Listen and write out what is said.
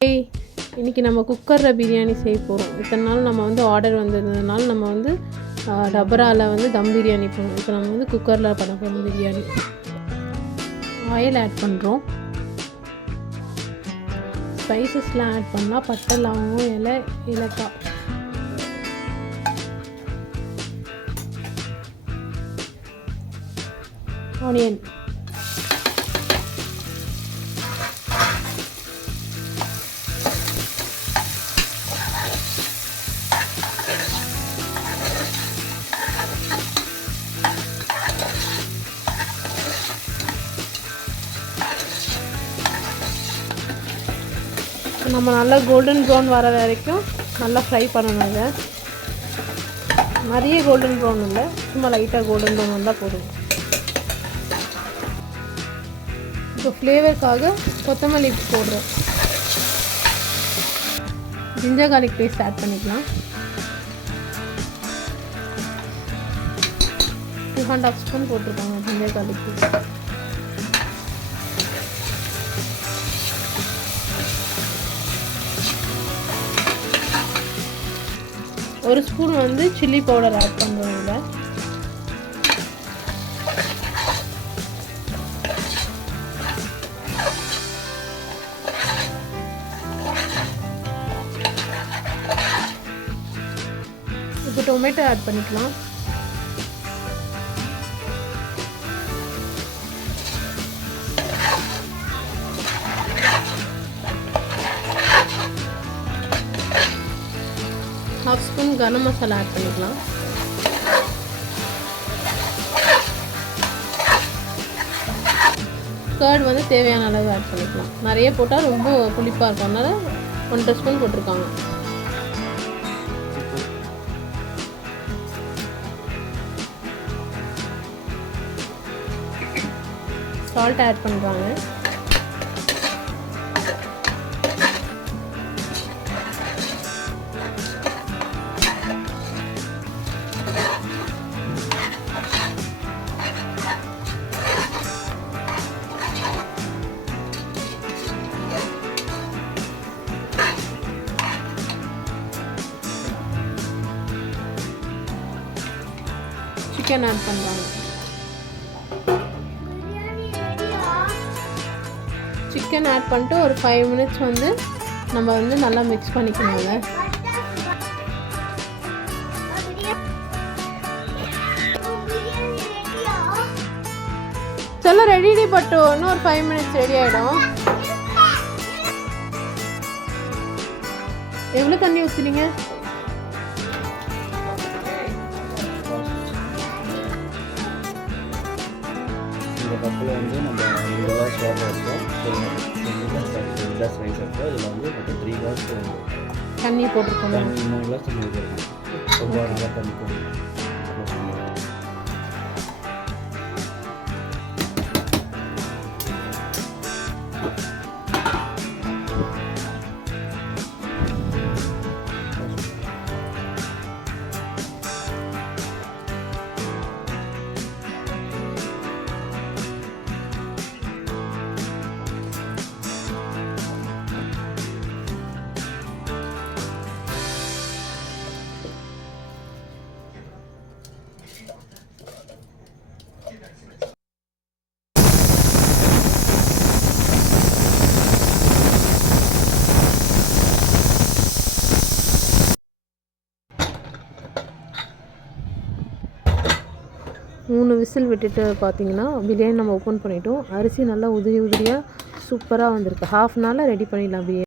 இன்றைக்கி நம்ம குக்கரில் பிரியாணி செய்ய போகிறோம். இத்தனை நாள் நம்ம வந்து ஆர்டர் வந்ததுனால நம்ம வந்து டபராவில் வந்து தம் பிரியாணி போகணும். இப்போ நம்ம வந்து குக்கரில் பண்ண போகிறோம் பிரியாணி. ஆயில் ஆட் பண்ணுறோம். ஸ்பைசஸ்லாம் ஆட் பண்ணலாம். பட்டை, லவங்கம், இலை, ஏலக்காய். ஆனியன். நம்ம நல்லா கோல்டன் ப்ரௌன் வர வரைக்கும் நல்லா ஃப்ரை பண்ணணும். இதை நிறைய கோல்டன் ப்ரௌன் இல்லை, சும்மா லைட்டாக கோல்டன் ப்ரௌன் வந்தால் போதும். இப்போ ஃப்ளேவருக்காக கொத்தமல்லி போடுறோம். ஜிஞ்சர் கார்லிக் பேஸ்ட் ஆட் பண்ணிக்கலாம். 2½ ஸ்பூன் போட்டிருக்காங்க ஜிஞ்சர் கார்லிக் பேஸ்ட். ஒரு ஸ்பூன் வந்து சில்லி பவுடர் ஆட் பண்ணுறோம். இதில் இப்போ டொமேட்டோ ஆட் பண்ணிக்கலாம். ½ ஸ்பூன் கரம் மசாலா ஆட் பண்ணிக்கலாம். கர்ட் வந்து தேவையான அளவு ஆட் பண்ணிக்கலாம். நிறைய போட்டால் ரொம்ப புளிப்பாக இருக்கும், அதனால் 1½ ஸ்பூன் போட்டிருக்காங்க. சால்ட் ஆட் பண்ணுறாங்க. சிக்கன் ஆட் பண்ணுறாங்க. சிக்கன் ஆட் பண்ணிட்டு ஒரு 5 மினிட்ஸ் வந்து நம்ம வந்து நல்லா மிக்ஸ் பண்ணிக்கணுங்க. சொல்ல ரெடி பட்டு இன்னும் ஒரு 5 மினிட்ஸ் ரெடி ஆகிடும். எவ்வளோ தண்ணி ஊற்றுறீங்க? இந்த கப்பில் வந்து நம்ம 2 கிளாஸ் வாட்டர் எடுத்தோம். 2 கிளாஸ் ரைஸ் எடுத்தோம். இதில் வந்து மொத்தம் 3 கிளாஸ் தண்ணி போட்டிருக்கோம். 3 கிளாஸ் தண்ணி ஊற்றிருக்கோம். ரொம்ப நல்லா தண்ணி போடணும். மூணு விசில் விட்டுட்டு பார்த்தீங்கன்னா பிரியாணி நம்ம ஓப்பன் பண்ணிட்டோம். அரிசி நல்லா உதிரியாக சூப்பராக வந்திருக்கு. ½ அன் ஹவரில் ரெடி பண்ணிடலாம் பிரியாணி.